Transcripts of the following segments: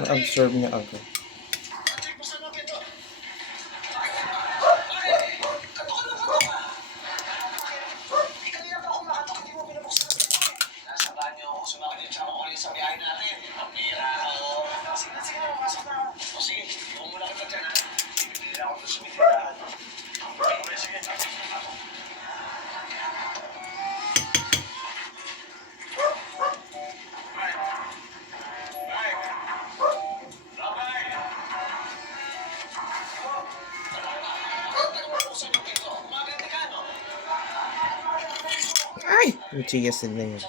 Na-absorb niya agad. Ay! Yung chiasid na yun.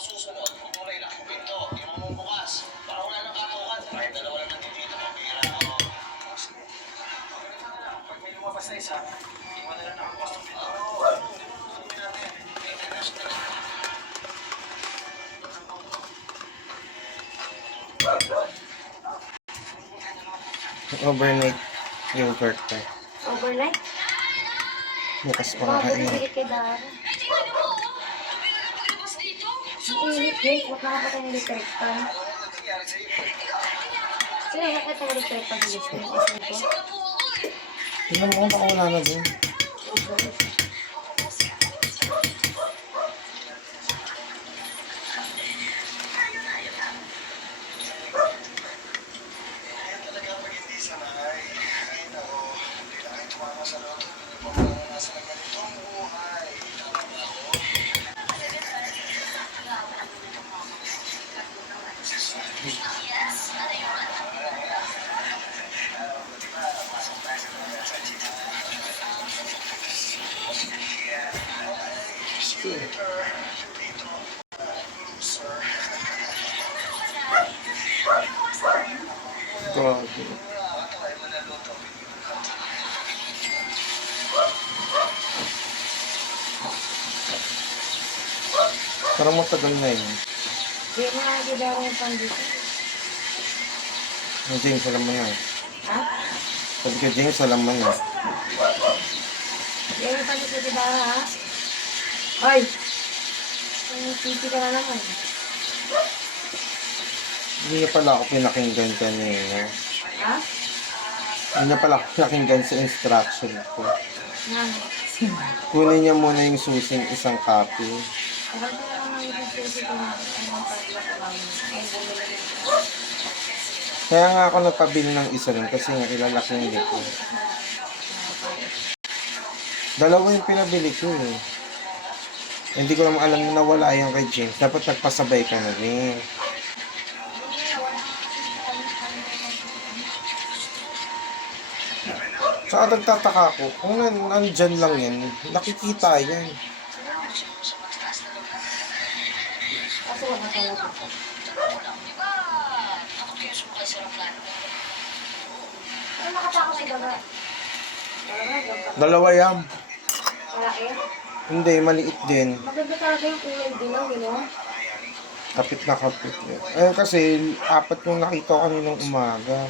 Overnight yogurt ka. Overnight? Bukas pa Baka kakain. bumili kay Dara. Ang init guys, huwag nakapatay ng electric fan. Sino nakita ng electric fan sa listing? Tingnan mo, baka wala na doon. Grabe. Parang matagal na yun. Hindi mo nga kay Dara yung pan dito. Yung James, alam mo yan. Ha? Sabi ka James, alam mo yan. Yan yung pan dito kay Dara ha? Ay! Pipi ka na naman. Hindi niya pala ako pinakinggan kanina. Ha? Hindi niya pala ako pinakinggan sa instruction ko. Yan. Kunin niya muna yung susing isang copy. Kapag ka lang ang susi ko na ang patla ko kami. Ay, bumili na. Kaya nga ako nagpabili ng isa rin kasi nga ilalaki yung liko. Dalawa yung pinabili ko eh. Hindi ko naman alam na nawala yung kay James. Dapat nagpasabay ka na rin. Saka nagtataka ko, kung nandyan lang yan, nakikita yan. Kaso wala talaga. Ano nakatakot sa gaba? Dalawa yan. Malaki? Hindi, maliit din. Maganda talaga yung kulay dilaw, no? Kapit na kapit yun. Eh kasi, apat yung nakita ko kaninang umaga.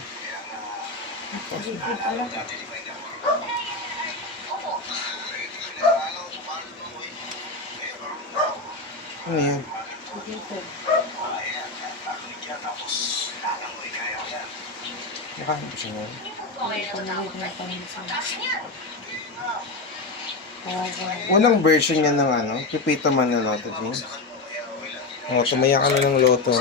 Ano yan? Nakain ko siya ngayon. Unang version niya ng ano, Pipito Man na Loto, James. O, tumaya ka na ng Loto.